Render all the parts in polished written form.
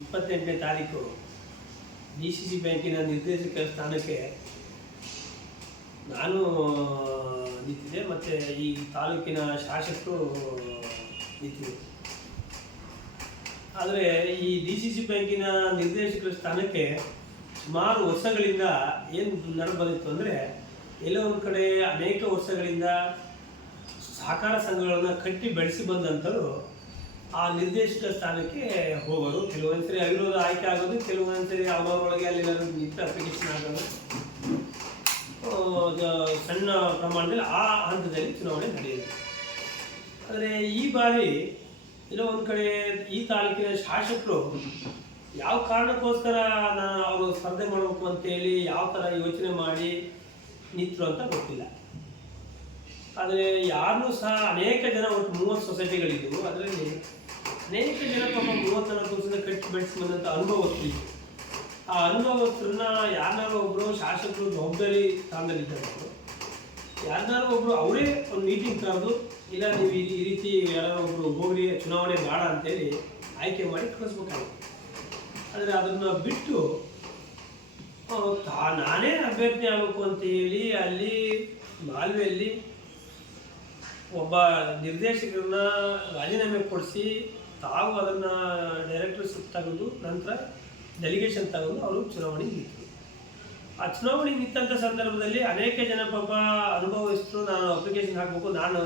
28ನೇ ತಾರೀಕು DCC ಬ್ಯಾಂಕಿನ ನಿರ್ದೇಶಕ ಸ್ಥಾನಕ್ಕೆ ನಾನು ನಿಂತಿದ್ದೆ, ಮತ್ತು ಈ ತಾಲೂಕಿನ ಶಾಸಕರು ನಿಂತಿದ್ದೆ. ಆದರೆ ಈ DCC ಬ್ಯಾಂಕಿನ ನಿರ್ದೇಶಕರ ಸ್ಥಾನಕ್ಕೆ ಸುಮಾರು ವರ್ಷಗಳಿಂದ ಏನು ನಡೆದು ಅಂದರೆ, ಎಲ್ಲೋ ಒಂದು ಕಡೆ ಅನೇಕ ವರ್ಷಗಳಿಂದ ಸಹಕಾರ ಸಂಘಗಳನ್ನು ಕಟ್ಟಿ ಬೆಳೆಸಿ ಬಂದಂಥರು ಆ ನಿರ್ದೇಶಕ ಸ್ಥಾನಕ್ಕೆ ಹೋಗೋರು. ಕೆಲವೊಂದ್ಸರಿ ಅವಿರೋಧ ಆಯ್ಕೆ ಆಗೋದು, ಕೆಲವೊಂದ್ಸರಿ ಅವರೊಳಗೆ ಅಲ್ಲಿ ನಿಂತ ಅಪ್ಲಿಕೇಶನ್ ಆಗೋದು, ಸಣ್ಣ ಪ್ರಮಾಣದಲ್ಲಿ ಆ ಹಂತದಲ್ಲಿ ಚುನಾವಣೆ ನಡೆಯುತ್ತೆ. ಆದರೆ ಈ ಬಾರಿ ಎಲ್ಲೋ ಒಂದು ಕಡೆ ಈ ತಾಲೂಕಿನ ಶಾಸಕರು ಯಾವ ಕಾರಣಕ್ಕೋಸ್ಕರ ಅವರು ಸ್ಪರ್ಧೆ ಮಾಡಬೇಕು ಅಂತೇಳಿ ಯಾವ ಥರ ಯೋಚನೆ ಮಾಡಿ ನಿಂತರು ಅಂತ ಗೊತ್ತಿಲ್ಲ. ಆದರೆ ಯಾರನ್ನೂ ಸಹ ಅನೇಕ ಜನ, ಒಟ್ಟು 30 ಸೊಸೈಟಿಗಳಿದ್ದವು. ಅದರಲ್ಲಿ ಅನೇಕ ಜನ ಪಾಪ 30-40 ವರ್ಷದ ಕಟ್ಟಿ ಬೆಳೆಸಿ ಬಂದಂಥ ಅನುಭವಸ್ಥರಿತ್ತು. ಆ ಅನುಭವಸ್ಥರನ್ನ ಯಾರನ್ನಾರು ಒಬ್ಬರು ಶಾಸಕರು ಜವಾಬ್ದಾರಿ ಸ್ಥಾನದಲ್ಲಿದ್ದರು, ಯಾರನ್ನಾರು ಒಬ್ಬರು ಅವರೇ ಒಂದು ಮೀಟಿಂಗ್ ಕರೆದು, ಇಲ್ಲ ನೀವು ಈ ರೀತಿ ಯಾರು ಒಬ್ಬರು ಹೋಗ್ರಿ ಚುನಾವಣೆ ಬೇಡ ಅಂತೇಳಿ ಆಯ್ಕೆ ಮಾಡಿ ಕಳಿಸ್ಬೇಕಾಗಿತ್ತು. ಆದರೆ ಅದನ್ನು ಬಿಟ್ಟು ನಾನೇ ಅಭ್ಯರ್ಥಿ ಆಗಬೇಕು ಅಂತೇಳಿ ಅಲ್ಲಿ ಮಾಲ್ವೆಯಲ್ಲಿ ಒಬ್ಬ ನಿರ್ದೇಶಕರನ್ನ ರಾಜೀನಾಮೆ ಕೊಡಿಸಿ ತಾವು ಅದನ್ನು ಡೈರೆಕ್ಟರ್ಶಿಪ್ ತೆಗೆದು ನಂತರ ಡೆಲಿಗೇಷನ್ ತೆಗೆದು ಅವರು ಚುನಾವಣೆಗೆ ನಿಂತರು. ಆ ಚುನಾವಣೆಗೆ ನಿಂತಂಥ ಸಂದರ್ಭದಲ್ಲಿ ಅನೇಕ ಜನ ಪಾಪ ಅನುಭವಿಸಿದ್ರು, ನಾನು ಅಪ್ಲಿಕೇಶನ್ ಹಾಕಬೇಕು, ನಾನು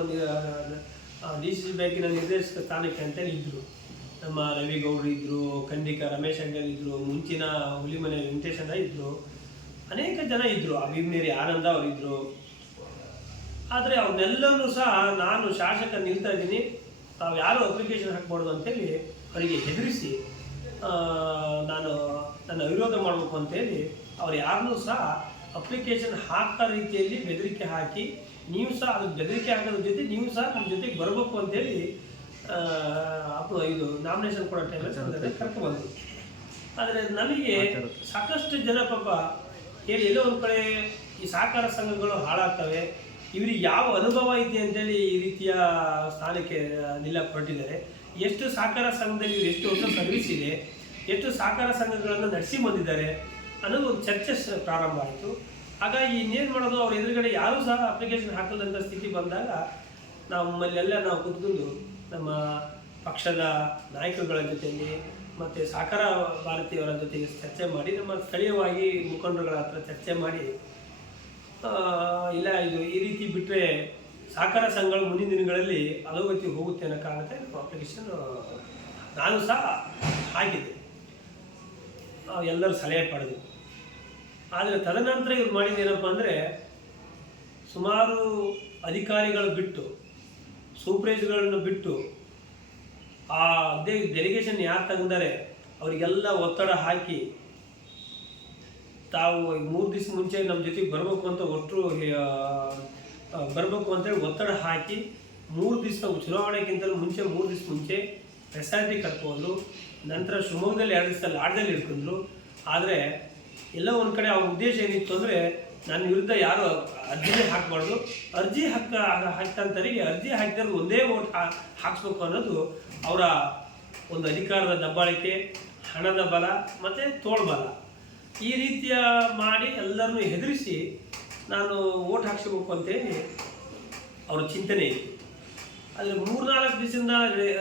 DCC ಬ್ಯಾಂಕಿನ ನಿರ್ದೇಶಕ ಸ್ಥಾನಕ್ಕೆ ಅಂತೇಳಿ ಇದ್ದರು. ನಮ್ಮ ರವಿಗೌಡರು ಇದ್ದರು, ಖಂಡಿಕ ರಮೇಶ್ ಅಂಗಲ್ ಇದ್ದರು, ಮುಂಚಿನ ಹುಲಿಮನೆ ವೆಂಕಟೇಶಣ್ಣ ಇದ್ದರು, ಅನೇಕ ಜನ ಇದ್ದರು, ಅಭಿಮನೇರಿ ಆನಂದ ಅವರಿದ್ದರು. ಆದರೆ ಅವನ್ನೆಲ್ಲರೂ ಸಹ ನಾನು ಶಾಸಕ ನಿಲ್ತಾ ಇದ್ದೀನಿ, ತಾವು ಯಾರು ಅಪ್ಲಿಕೇಶನ್ ಹಾಕ್ಬಾರ್ದು ಅಂತೇಳಿ ಅವರಿಗೆ ಹೆದರಿಸಿ ನಾನು ನನ್ನ ವಿರೋಧ ಮಾಡಬೇಕು ಅಂತೇಳಿ ಅವ್ರು ಯಾರನ್ನೂ ಸಹ ಅಪ್ಲಿಕೇಶನ್ ಹಾಕ್ತಾ ರೀತಿಯಲ್ಲಿ ಬೆದರಿಕೆ ಹಾಕಿ, ನೀವು ಸಹ ಅದು ಬೆದರಿಕೆ ಹಾಕೋದ್ರ ಜೊತೆ ನೀವು ಸಹ ನಮ್ಮ ಜೊತೆಗೆ ಬರಬೇಕು ಅಂತೇಳಿ ಇದು ನಾಮಿನೇಷನ್ ಕೊಡೋ ಟೈಮಲ್ಲಿ ಕರ್ಕೊಬಂದರು. ಆದರೆ ನಮಗೆ ಸಾಕಷ್ಟು ಜನ ಪಾಪ ಹೇಳಿ ಎಲ್ಲೋ ಒಂದು ಕಡೆ ಈ ಸಹಕಾರ ಸಂಘಗಳು ಹಾಳಾಗ್ತವೆ, ಇವರಿಗೆ ಯಾವ ಅನುಭವ ಇದೆ ಅಂತೇಳಿ ಈ ರೀತಿಯ ಸ್ಥಾನಕ್ಕೆ ನಿಲ್ಲಕ್ಕೆ ಹೊರಟಿದ್ದಾರೆ, ಎಷ್ಟು ಸಹಕಾರ ಸಂಘದಲ್ಲಿ ಇವರು ಎಷ್ಟು ವರ್ಷ ಸರ್ವಿಸ್ ಇದೆ, ಎಷ್ಟು ಸಹಕಾರ ಸಂಘಗಳನ್ನು ನಡೆಸಿ ಬಂದಿದ್ದಾರೆ ಅನ್ನೋದು ಒಂದು ಚರ್ಚೆ ಪ್ರಾರಂಭ ಆಯಿತು. ಹಾಗಾಗಿ ಇನ್ನೇನು ಮಾಡೋದು, ಅವ್ರ ಎದುರುಗಡೆ ಯಾರೂ ಸಹ ಅಪ್ಲಿಕೇಶನ್ ಹಾಕದಂಥ ಸ್ಥಿತಿ ಬಂದಾಗ ನಮ್ಮಲ್ಲೆಲ್ಲ ನಾವು ಕೂತ್ಕೊಂಡು ನಮ್ಮ ಪಕ್ಷದ ನಾಯಕರುಗಳ ಜೊತೆಯಲ್ಲಿ ಮತ್ತು ಸಹಕಾರ ಭಾರತೀಯವರ ಜೊತೆಗೆ ಚರ್ಚೆ ಮಾಡಿ, ನಮ್ಮ ಸ್ಥಳೀಯವಾಗಿ ಮುಖಂಡರುಗಳ ಹತ್ರ ಚರ್ಚೆ ಮಾಡಿ, ಇಲ್ಲ ಇದು ಈ ರೀತಿ ಬಿಟ್ಟರೆ ಸಹಕಾರ ಸಂಘಗಳು ಮುಂದಿನ ದಿನಗಳಲ್ಲಿ ಅಧೋಗತಿ ಹೋಗುತ್ತೆ ಅನ್ನೋ ಕಾರಣಕ್ಕೆ ಅಪ್ಲಿಕೇಶನ್ ನಾನು ಸಹ ಹಾಕಿದ್ದೆ, ಎಲ್ಲರೂ ಸಲಹೆ ಪಡೆದು. ಆದರೆ ತದನಂತರ ಇವ್ರು ಮಾಡಿದ್ದೇನಪ್ಪ ಅಂದರೆ, ಸುಮಾರು ಅಧಿಕಾರಿಗಳು ಬಿಟ್ಟು, ಸೂಪರ್ವೈಸರ್ಗಳನ್ನು ಬಿಟ್ಟು, ಆ ಡೆಲಿಗೇಷನ್ ಯಾರು ತೆಗೆದರೆ ಅವರಿಗೆಲ್ಲ ಒತ್ತಡ ಹಾಕಿ, ತಾವು 3 ದಿವಸ ಮುಂಚೆ ನಮ್ಮ ಜೊತೆಗೆ ಬರಬೇಕು ಅಂತ ಬರಬೇಕು ಅಂತೇಳಿ ಒತ್ತಡ ಹಾಕಿ 3 ದಿವಸ ಚುನಾವಣೆಗಿಂತಲೂ ಮುಂಚೆ 3 ದಿವಸ ಮುಂಚೆ ರೆಸಾರ್ಟಿಗೆ ಕರ್ಕೊಂಡು, ನಂತರ ಶಿವಮೊಗ್ಗದಲ್ಲಿ 2 ದಿವಸ ಲಾಡ್ಜಲ್ಲಿ ಇಟ್ಕೊಂಡ್ರು. ಆದರೆ ಎಲ್ಲ ಒಂದು ಕಡೆ ಅವ್ರ ಉದ್ದೇಶ ಏನಿತ್ತು ಅಂದರೆ, ನನ್ನ ವಿರುದ್ಧ ಯಾರು ಅರ್ಜಿನೇ ಹಾಕಬಾರ್ದು, ಅರ್ಜಿ ಹಾಕ್ತಂತರಿಗೆ ಅರ್ಜಿ ಹಾಕಿದ್ರೆ ಒಂದೇ ಓಟ್ ಹಾಕಿಸ್ಬೇಕು ಅನ್ನೋದು ಅವರ ಒಂದು ಅಧಿಕಾರದ ದಬ್ಬಾಳಿಕೆ, ಹಣದ ಬಲ ಮತ್ತು ತೋಳ್ಬಲ. ಈ ರೀತಿಯ ಮಾಡಿ ಎಲ್ಲರನ್ನೂ ಹೆದರಿಸಿ ನಾನು ಓಟ್ ಹಾಕ್ಸ್ಬೇಕು ಅಂತೇಳಿ ಅವ್ರ ಚಿಂತನೆ ಇತ್ತು. ಆದರೆ 3-4 ದಿವಸದಿಂದ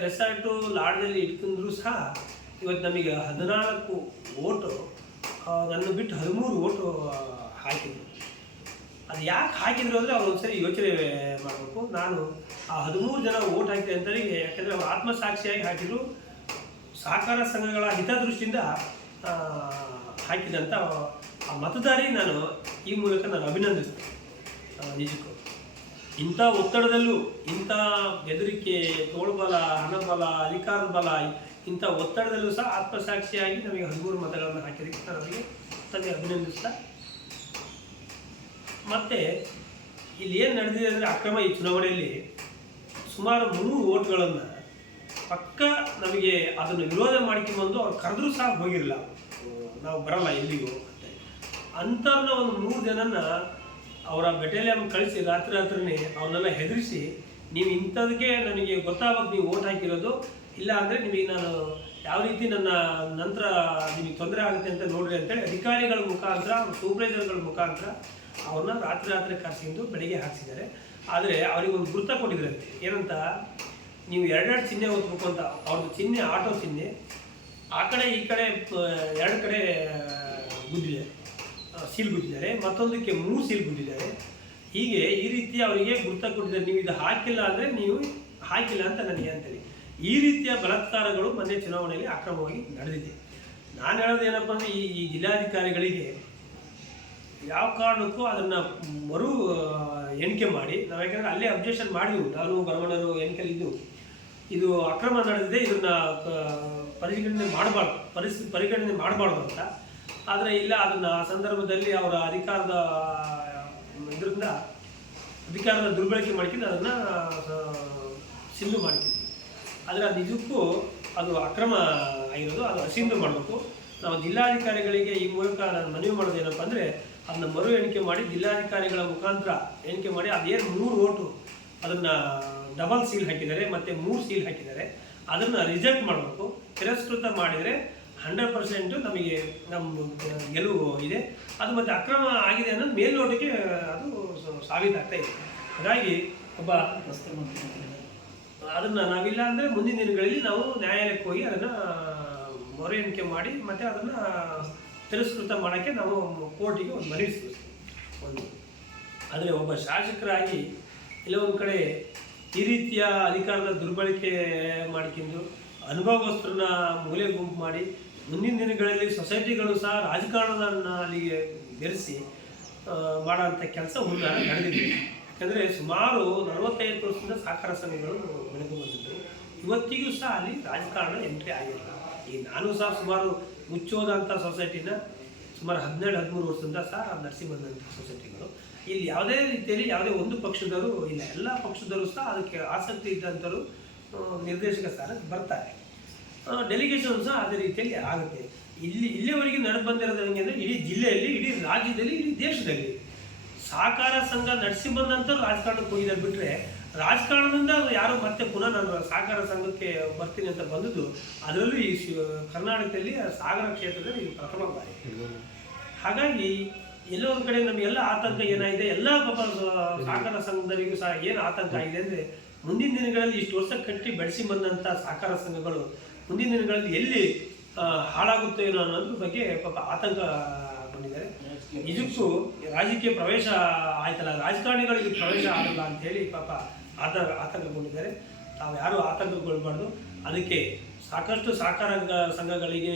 ರೆಸಾರ್ಟು ಲಾಡ್ಜಲ್ಲಿ ಇಟ್ಕೊಂಡ್ರೂ ಸಹ ಇವತ್ತು ನಮಗೆ 14 ಓಟು, ನನ್ನ ಬಿಟ್ಟು 13 ಓಟು ಹಾಕಿದ್ರು. ಅದು ಯಾಕೆ ಹಾಕಿದ್ರು ಅಂದರೆ ಅವ್ರು ಒಂದ್ಸರಿ ಯೋಚನೆ ಮಾಡಬೇಕು. ನಾನು ಆ 13 ಜನ ಓಟ್ ಹಾಕಿದೆ ಅಂತವರಿಗೆ, ಯಾಕೆಂದರೆ ಅವ್ರು ಆತ್ಮಸಾಕ್ಷಿಯಾಗಿ ಹಾಕಿದ್ರು, ಸಹಕಾರ ಸಂಘಗಳ ಹಿತದೃಷ್ಟಿಯಿಂದ ಹಾಕಿದಂಥ ಆ ಮತದಾರಿ ನಾನು ಈ ಮೂಲಕ ನಾನು ಅಭಿನಂದಿಸ್ತೇನೆ. ನಿಜಕ್ಕೂ ಇಂಥ ಒತ್ತಡದಲ್ಲೂ, ಇಂಥ ಬೆದರಿಕೆ, ತೋಳ್ಬಲ, ಹಣಬಲ, ಅಧಿಕಾರದ ಬಲ, ಇಂಥ ಒತ್ತಡದಲ್ಲೂ ಸಹ ಆತ್ಮಸಾಕ್ಷಿಯಾಗಿ ನಮಗೆ 13 ಮತಗಳನ್ನು ಹಾಕಿದ್ದಕ್ಕೆ ನಾನು ಅವರಿಗೆ ಅಭಿನಂದಿಸ್ತಾ, ಮತ್ತು ಇಲ್ಲಿ ಏನು ನಡೆದಿದೆ ಅಂದರೆ ಅಕ್ರಮ. ಈ ಚುನಾವಣೆಯಲ್ಲಿ ಸುಮಾರು 3 ಓಟ್ಗಳನ್ನು ಪಕ್ಕ ನಮಗೆ ಅದನ್ನು ವಿರೋಧ ಮಾಡ್ಕೊಂಡ್ಬಂದು ಅವ್ರು ಕರೆದ್ರೂ ಸಹ ಹೋಗಿರಲಿಲ್ಲ, ನಾವು ಬರಲ್ಲ ಎಲ್ಲಿಗೂ ಅಂಥವ್ರನ್ನ ಒಂದು 3 ಜನನ ಅವರ ಬೆಟಾಲಿಯನ್ ಕಳಿಸಿ ರಾತ್ರಿನೇ ಅವನ್ನೆಲ್ಲ ಹೆದರಿಸಿ, ನೀವು ಇಂಥದಕ್ಕೆ ನನಗೆ ಗೊತ್ತಾಗಬೇಕು ನೀವು ಓಟ್ ಹಾಕಿರೋದು, ಇಲ್ಲ ಅಂದರೆ ನಿಮಗೆ ನಾನು ಯಾವ ರೀತಿ ನನ್ನ ನಂತರ ನಿಮಗೆ ತೊಂದರೆ ಆಗುತ್ತೆ ಅಂತ ನೋಡ್ರಿ ಅಂತೇಳಿ ಅಧಿಕಾರಿಗಳ ಮುಖಾಂತರ ಸೂಪರ್ವೈಸರ್ಗಳ ಮುಖಾಂತರ ಅವ್ರನ್ನ ರಾತ್ರಿ ಕರೆಸಿದ್ದು ಬೆಳಿಗ್ಗೆ ಹಾಕ್ಸಿದ್ದಾರೆ. ಆದರೆ ಅವ್ರಿಗೆ ಒಂದು ಗುರುತ ಕೊಟ್ಟಿದ್ರಂತೆ, ಏನಂತ, ನೀವು ಎರಡೆರಡು ಚಿಹ್ನೆ ಓದ್ಬೇಕು ಅಂತ. ಅವ್ರದ್ದು ಚಿಹ್ನೆ ಆಟೋ ಚಿಹ್ನೆ, ಆ ಕಡೆ ಈ ಕಡೆ 2 ಕಡೆ ಗುದ್ದಿದೆ, ಸೀಲ್ ಗುದ್ದಿದ್ದಾರೆ, ಮತ್ತೊಂದಕ್ಕೆ 3 ಸೀಲ್ ಗುದ್ದಿದ್ದಾರೆ. ಹೀಗೆ ಈ ರೀತಿ ಅವರಿಗೆ ಗುರುತ ಕೊಟ್ಟಿದ್ದಾರೆ. ನೀವು ಇದು ಹಾಕಿಲ್ಲ ಅಂದರೆ ನೀವು ಹಾಕಿಲ್ಲ ಅಂತ ನನಗೆ ಅಂತೇಳಿ. ಈ ರೀತಿಯ ಬಲಾತ್ಕಾರಗಳು ಮೊನ್ನೆ ಚುನಾವಣೆಯಲ್ಲಿ ಅಕ್ರಮವಾಗಿ ನಡೆದಿದೆ. ನಾನು ಹೇಳೋದು ಏನಪ್ಪ ಅಂದರೆ, ಈ ಜಿಲ್ಲಾಧಿಕಾರಿಗಳಿಗೆ ಯಾವ ಕಾರಣಕ್ಕೂ ಅದನ್ನು ಮರು ಎಣಿಕೆ ಮಾಡಿ, ನಾವು ಯಾಕೆಂದರೆ ಅಲ್ಲೇ ಅಬ್ಜೆಕ್ಷನ್ ಮಾಡಿದ್ವು, ನಾನು ಬರವಣ್ಣರು ಎಣಿಕೆಲಿದ್ದು ಇದು ಅಕ್ರಮ ನಡೆದಿದೆ, ಇದನ್ನು ಪರಿಗಣನೆ ಮಾಡಬಾರ್ದು ಅಂತ. ಆದರೆ ಇಲ್ಲ, ಅದನ್ನು ಆ ಸಂದರ್ಭದಲ್ಲಿ ಅವರ ಅಧಿಕಾರದ ದುರ್ಬಳಕೆ ಮಾಡ್ಕೊಂಡು ಅದನ್ನು ಸಿಂಧು ಮಾಡ್ಕೊಂಡು, ಆದರೆ ಅದು ನಿಜಕ್ಕೂ ಅದು ಅಕ್ರಮ ಆಗಿರೋದು, ಅದು ಅಸಿಂಧು ಮಾಡಬೇಕು. ನಾವು ಜಿಲ್ಲಾಧಿಕಾರಿಗಳಿಗೆ ಈ ಮೂಲಕ ನಾನು ಮನವಿ ಮಾಡೋದು ಏನಪ್ಪ ಅಂದರೆ, ಅದನ್ನು ಮರು ಎಣಿಕೆ ಮಾಡಿ ಜಿಲ್ಲಾಧಿಕಾರಿಗಳ ಮುಖಾಂತರ ಎಣಿಕೆ ಮಾಡಿ, ಅದೇನು 3 ಓಟು ಅದನ್ನು ಡಬಲ್ ಸೀಲ್ ಹಾಕಿದ್ದಾರೆ ಮತ್ತು 3 ಸೀಲ್ ಹಾಕಿದ್ದಾರೆ, ಅದನ್ನು ರಿಜೆಕ್ಟ್ ಮಾಡಬೇಕು. ತಿರಸ್ಕೃತ ಮಾಡಿದರೆ 100% ನಮಗೆ ನಮ್ಮ ಗೆಲುವು ಇದೆ. ಅದು ಮತ್ತು ಅಕ್ರಮ ಆಗಿದೆ ಅನ್ನೋದು ಮೇಲ್ನೋಟಕ್ಕೆ ಅದು ಸಾಬೀತಾಗ್ತಾ ಇದೆ. ಹಾಗಾಗಿ ಅದನ್ನು ನಾವಿಲ್ಲ ಅಂದರೆ ಮುಂದಿನ ದಿನಗಳಲ್ಲಿ ನಾವು ನ್ಯಾಯಾಲಯಕ್ಕೆ ಹೋಗಿ ಅದನ್ನು ಮರು ಎಣಿಕೆ ಮಾಡಿ ಮತ್ತು ಅದನ್ನು ತಿರಸ್ಕೃತ ಮಾಡೋಕ್ಕೆ ನಾವು ಕೋರ್ಟಿಗೆ ಒಂದು ಮನವಿ ಸಲ್ಲಿಸ್ತೀವಿ. ಆದರೆ ಒಬ್ಬ ಶಾಸಕರಾಗಿ ಎಲ್ಲ ಒಂದು ಕಡೆ ಈ ರೀತಿಯ ಅಧಿಕಾರದ ದುರ್ಬಳಕೆ ಮಾಡ್ಕೊಂಡು ಅನುಭವಸ್ಥರನ್ನ ಮೂಲೆ ಗುಂಪು ಮಾಡಿ, ಮುಂದಿನ ದಿನಗಳಲ್ಲಿ ಸೊಸೈಟಿಗಳು ಸಹ ರಾಜಕಾರಣವನ್ನು ಅಲ್ಲಿಗೆ ಬೆರೆಸಿ ಮಾಡೋಂಥ ಕೆಲಸ ಹುನ್ನಾರ ನಡೆದಿದೆ. ಯಾಕಂದರೆ ಸುಮಾರು 45 ವರ್ಷದಿಂದ ಸಹಕಾರ ಸಂಘಗಳು ಬೆಳೆದು ಬಂದಿದ್ದು, ಇವತ್ತಿಗೂ ಸಹ ಅಲ್ಲಿ ರಾಜಕಾರಣ ಎಂಟ್ರಿ ಆಗಿಲ್ಲ. ಈಗ ನಾನು ಸಹ ಸುಮಾರು ಮುಚ್ಚೋದಂಥ ಸೊಸೈಟಿನ ಸುಮಾರು 12-13 ವರ್ಷದಿಂದ ಸಹ ನಡೆಸಿ ಬಂದಂಥ ಸೊಸೈಟಿಗಳು. ಇಲ್ಲಿ ಯಾವುದೇ ರೀತಿಯಲ್ಲಿ ಯಾವುದೇ ಒಂದು ಪಕ್ಷದವರು ಇಲ್ಲ, ಎಲ್ಲ ಪಕ್ಷದವರು ಸಹ ಅದಕ್ಕೆ ಆಸಕ್ತಿ ಇದ್ದಂಥವರು ನಿರ್ದೇಶಕ ಸ್ಥಾನಕ್ಕೆ ಬರ್ತಾರೆ. ಡೆಲಿಗೇಷನ್ ಸಹ ಅದೇ ರೀತಿಯಲ್ಲಿ ಆಗುತ್ತೆ. ಇಲ್ಲಿವರೆಗೆ ನಡೆದು ಬಂದಿರೋದು ಹೆಂಗೆ ಅಂದರೆ, ಇಡೀ ಜಿಲ್ಲೆಯಲ್ಲಿ, ಇಡೀ ರಾಜ್ಯದಲ್ಲಿ, ಇಡೀ ದೇಶದಲ್ಲಿ ಸಹಕಾರ ಸಂಘ ನಡೆಸಿ ಬಂದಂಥವ್ರು ರಾಜಕಾರಣಕ್ಕೆ ಹೋಗಿದ್ದಾರೆ ಬಿಟ್ಟರೆ, ರಾಜಕಾರಣದಿಂದ ಯಾರು ಮತ್ತೆ ಪುನಃ ನಾನು ಸಹಕಾರ ಸಂಘಕ್ಕೆ ಬರ್ತೀನಿ ಅಂತ ಬಂದದ್ದು ಅದರಲ್ಲೂ ಈ ಕರ್ನಾಟಕದಲ್ಲಿ ಸಾಗರ ಕ್ಷೇತ್ರದಲ್ಲಿ ಪ್ರಥಮ ಬಾರಿ. ಹಾಗಾಗಿ ಎಲ್ಲೋ ಒಂದು ಕಡೆ ನಮಗೆಲ್ಲ ಆತಂಕ ಏನಾಗಿದೆ, ಎಲ್ಲ ಸಹಕಾರ ಸಂಘದವರಿಗೂ ಸಹ ಏನು ಆತಂಕ ಆಗಿದೆ ಅಂದರೆ, ಮುಂದಿನ ದಿನಗಳಲ್ಲಿ ಇಷ್ಟು ವರ್ಷ ಕಟ್ಟಿ ಬೆಳೆಸಿ ಬಂದಂಥ ಸಹಕಾರ ಸಂಘಗಳು ಮುಂದಿನ ದಿನಗಳಲ್ಲಿ ಎಲ್ಲಿ ಹಾಳಾಗುತ್ತೆ ಅನ್ನೋದ್ರ ಬಗ್ಗೆ ಪಾಪ ಆತಂಕಗೊಂಡಿದ್ದಾರೆ. ನಿಜಕ್ಕೂ ರಾಜಕೀಯ ಪ್ರವೇಶ ಆಯ್ತಲ್ಲ, ರಾಜಕಾರಣಿಗಳಿಗೆ ಪ್ರವೇಶ ಆಗಲ್ಲ ಅಂಥೇಳಿ ಪಾಪ ಆತಂಕಗೊಂಡಿದ್ದಾರೆ. ತಾವು ಯಾರೂ ಆತಂಕಗೊಳ್ಬಾರ್ದು. ಅದಕ್ಕೆ ಸಾಕಷ್ಟು ಸಹಕಾರ ಸಂಘಗಳಿಗೆ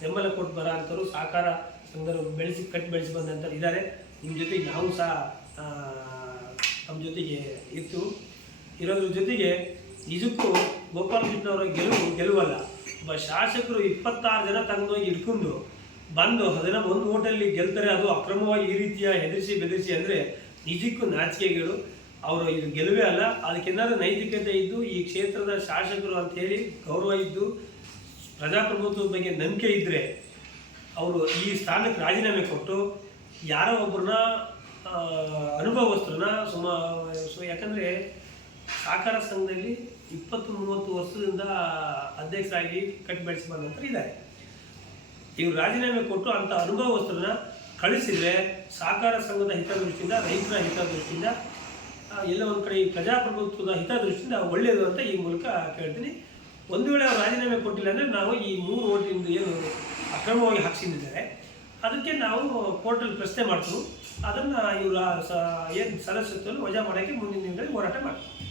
ಬೆಂಬಲ ಕೊಟ್ಟು ಬರೋ ಅಂಥವ್ರು, ಸಹಕಾರ ಸಂಘರು ಕಟ್ಟಿ ಬೆಳೆಸಿ ಬಂದಂಥವ್ರು ಇದ್ದಾರೆ. ನಿಮ್ಮ ಜೊತೆಗೆ ನಾವು ಸಹ ನಮ್ಮ ಜೊತೆಗೆ ಇರೋದ್ರ ಜೊತೆಗೆ ನಿಜಕ್ಕೂ ಗೋಪಾಲಕೃಷ್ಣವರ ಗೆಲುವಲ್ಲ. ಒಬ್ಬ ಶಾಸಕರು 26 ಜನ ತಗೊಂಡೋಗಿ ಇಟ್ಕೊಂಡು ಬಂದು ಅದನ್ನು 1 ಓಟಲ್ಲಿ ಗೆಲ್ತಾರೆ, ಅದು ಅಕ್ರಮವಾಗಿ ಈ ರೀತಿಯ ಬೆದರಿಸಿ ಅಂದರೆ ನಿಜಕ್ಕೂ ನಾಚಿಕೆಗಳು. ಅವರು ಇದು ಗೆಲುವೇ ಅಲ್ಲ. ಅದಕ್ಕೆಂದಾದ್ರೂ ನೈತಿಕತೆ ಇದ್ದು, ಈ ಕ್ಷೇತ್ರದ ಶಾಸಕರು ಅಂಥೇಳಿ ಗೌರವ ಇದ್ದು, ಪ್ರಜಾಪ್ರಭುತ್ವದ ಬಗ್ಗೆ ನಂಬಿಕೆ ಇದ್ದರೆ ಅವರು ಈ ಸ್ಥಾನಕ್ಕೆ ರಾಜೀನಾಮೆ ಕೊಟ್ಟು ಯಾರೋ ಒಬ್ಬರನ್ನ ಅನುಭವಸ್ಥರನ್ನ ಯಾಕಂದರೆ ಸಹಕಾರ ಸಂಘದಲ್ಲಿ 20-30 ವರ್ಷದಿಂದ ಅಧ್ಯಕ್ಷರಾಗಿ ಕಟ್ಟಿ ಬೆಳೆಸಿ ಬಂದಂಥವ್ರು ಇದ್ದಾರೆ. ಇವರು ರಾಜೀನಾಮೆ ಕೊಟ್ಟು ಅಂಥ ಅನುಭವಸ್ಥರನ್ನ ಕಳಿಸಿದರೆ ಸಹಕಾರ ಸಂಘದ ಹಿತದೃಷ್ಟಿಯಿಂದ, ರೈತರ ಹಿತದೃಷ್ಟಿಯಿಂದ, ಎಲ್ಲ ಒಂದು ಕಡೆ ಈ ಪ್ರಜಾಪ್ರಭುತ್ವದ ಹಿತದೃಷ್ಟಿಯಿಂದ ಒಳ್ಳೆಯದು ಅಂತ ಈ ಮೂಲಕ ಕೇಳ್ತೀನಿ. ಒಂದು ವೇಳೆ ಅವರು ರಾಜೀನಾಮೆ ಕೊಟ್ಟಿಲ್ಲ ಅಂದರೆ ನಾವು ಈ 3 ಓಟಿಂದ ಏನು ಅಕ್ರಮವಾಗಿ ಹಾಕ್ಸಿದ್ದಾರೆ ಅದಕ್ಕೆ ನಾವು ಕೋರ್ಟಲ್ಲಿ ಪ್ರಶ್ನೆ ಮಾಡ್ತೀವಿ. ಅದನ್ನು ಇವರ ಏನು ಸದಸ್ಯತ್ವವನ್ನು ವಜಾ ಮಾಡೋಕ್ಕೆ ಮುಂದಿನ ದಿನಗಳಲ್ಲಿ ಹೋರಾಟ ಮಾಡ್ತೀವಿ.